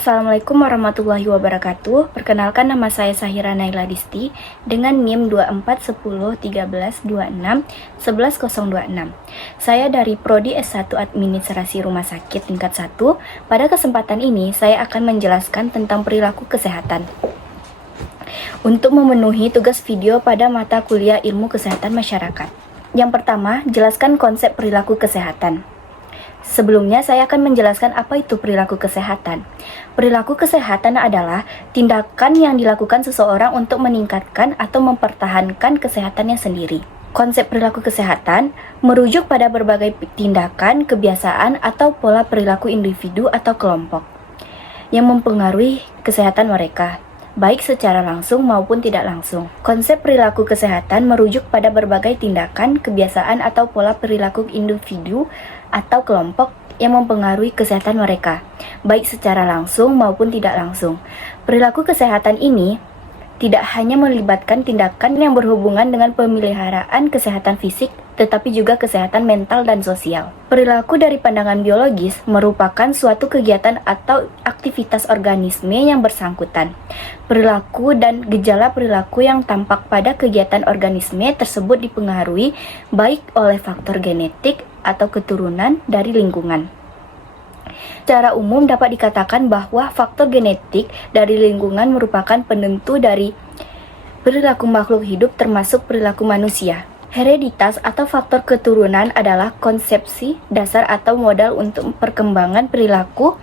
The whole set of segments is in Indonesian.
Assalamualaikum warahmatullahi wabarakatuh. Perkenalkan, nama saya Sahira Naila Disti dengan NIM 24101326110026. Saya dari Prodi S1 Administrasi Rumah Sakit tingkat 1. Pada kesempatan ini saya akan menjelaskan tentang perilaku kesehatan. Untuk memenuhi tugas video pada mata kuliah Ilmu Kesehatan Masyarakat. Yang pertama, jelaskan konsep perilaku kesehatan. Sebelumnya, saya akan menjelaskan apa itu perilaku kesehatan. Perilaku kesehatan adalah tindakan yang dilakukan seseorang untuk meningkatkan atau mempertahankan kesehatannya sendiri. Konsep perilaku kesehatan merujuk pada berbagai tindakan, kebiasaan, atau pola perilaku individu atau kelompok yang mempengaruhi kesehatan mereka, baik secara langsung maupun tidak langsung. Konsep perilaku kesehatan merujuk pada berbagai tindakan, kebiasaan, atau pola perilaku individu atau kelompok yang mempengaruhi kesehatan mereka, baik secara langsung maupun tidak langsung. Perilaku kesehatan ini tidak hanya melibatkan tindakan yang berhubungan dengan pemeliharaan kesehatan fisik, tetapi juga kesehatan mental dan sosial. Perilaku dari pandangan biologis merupakan suatu kegiatan atau aktivitas organisme yang bersangkutan. Perilaku dan gejala perilaku yang tampak pada kegiatan organisme tersebut dipengaruhi baik oleh faktor genetik atau keturunan dari lingkungan. Secara umum dapat dikatakan bahwa faktor genetik dari lingkungan merupakan penentu dari perilaku makhluk hidup termasuk perilaku manusia. Hereditas atau faktor keturunan adalah konsepsi dasar atau modal untuk perkembangan perilaku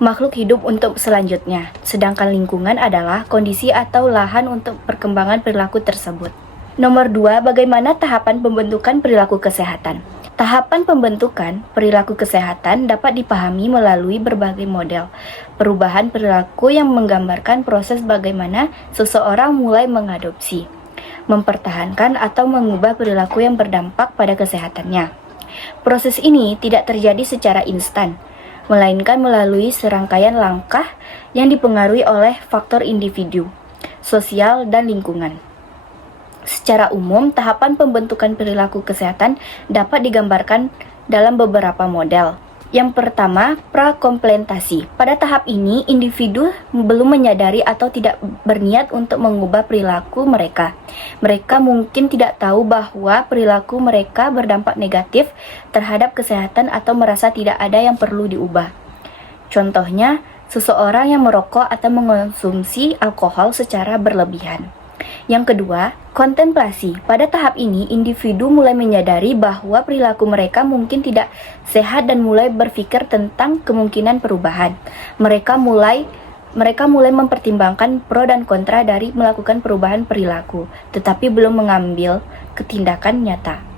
makhluk hidup untuk selanjutnya. Sedangkan lingkungan adalah kondisi atau lahan untuk perkembangan perilaku tersebut. Nomor 2, bagaimana tahapan pembentukan perilaku kesehatan? Tahapan pembentukan perilaku kesehatan dapat dipahami melalui berbagai model perubahan perilaku yang menggambarkan proses bagaimana seseorang mulai mengadopsi, mempertahankan, atau mengubah perilaku yang berdampak pada kesehatannya. Proses ini tidak terjadi secara instan, melainkan melalui serangkaian langkah yang dipengaruhi oleh faktor individu, sosial, dan lingkungan. Secara umum, tahapan pembentukan perilaku kesehatan dapat digambarkan dalam beberapa model. Yang pertama, prakomplentasi. Pada tahap ini, individu belum menyadari atau tidak berniat untuk mengubah perilaku mereka. Mereka mungkin tidak tahu bahwa perilaku mereka berdampak negatif terhadap kesehatan atau merasa tidak ada yang perlu diubah. Contohnya, seseorang yang merokok atau mengonsumsi alkohol secara berlebihan. Yang kedua, kontemplasi. Pada tahap ini, individu mulai menyadari bahwa perilaku mereka mungkin tidak sehat dan mulai berpikir tentang kemungkinan perubahan. Mereka mulai mempertimbangkan pro dan kontra dari melakukan perubahan perilaku, tetapi belum mengambil tindakan nyata.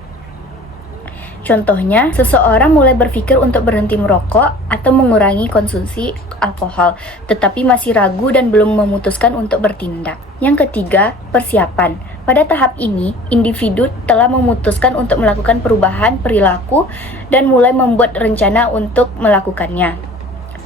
Contohnya, seseorang mulai berpikir untuk berhenti merokok atau mengurangi konsumsi alkohol, tetapi masih ragu dan belum memutuskan untuk bertindak. Yang ketiga, persiapan. Pada tahap ini, individu telah memutuskan untuk melakukan perubahan perilaku dan mulai membuat rencana untuk melakukannya.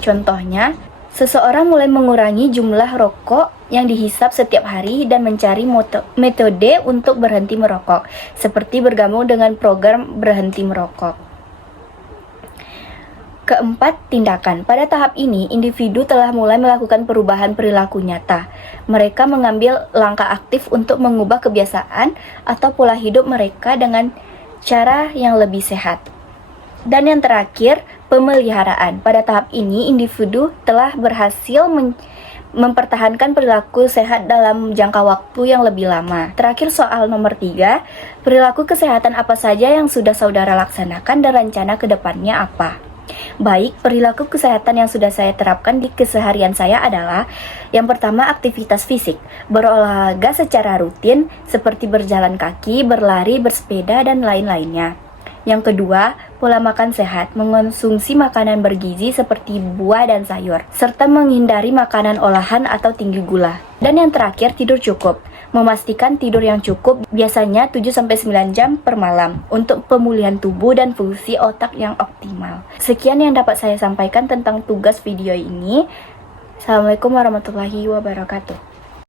Contohnya, seseorang mulai mengurangi jumlah rokok yang dihisap setiap hari dan mencari metode untuk berhenti merokok, seperti bergabung dengan program berhenti merokok. Keempat, tindakan. Pada tahap ini, individu telah mulai melakukan perubahan perilaku nyata. Mereka mengambil langkah aktif untuk mengubah kebiasaan atau pola hidup mereka dengan cara yang lebih sehat. Dan yang terakhir, pemeliharaan. Pada tahap ini, individu telah berhasil mempertahankan perilaku sehat dalam jangka waktu yang lebih lama. Terakhir, soal nomor 3, perilaku kesehatan apa saja yang sudah saudara laksanakan dan rencana ke depannya apa? Baik, perilaku kesehatan yang sudah saya terapkan di keseharian saya adalah: yang pertama, aktivitas fisik, berolahraga secara rutin seperti berjalan kaki, berlari, bersepeda, dan lain-lainnya. Yang kedua, pola makan sehat, mengonsumsi makanan bergizi seperti buah dan sayur, serta menghindari makanan olahan atau tinggi gula. Dan yang terakhir, tidur cukup, memastikan tidur yang cukup, biasanya 7-9 jam per malam, untuk pemulihan tubuh dan fungsi otak yang optimal. Sekian yang dapat saya sampaikan tentang tugas video ini. Assalamualaikum warahmatullahi wabarakatuh.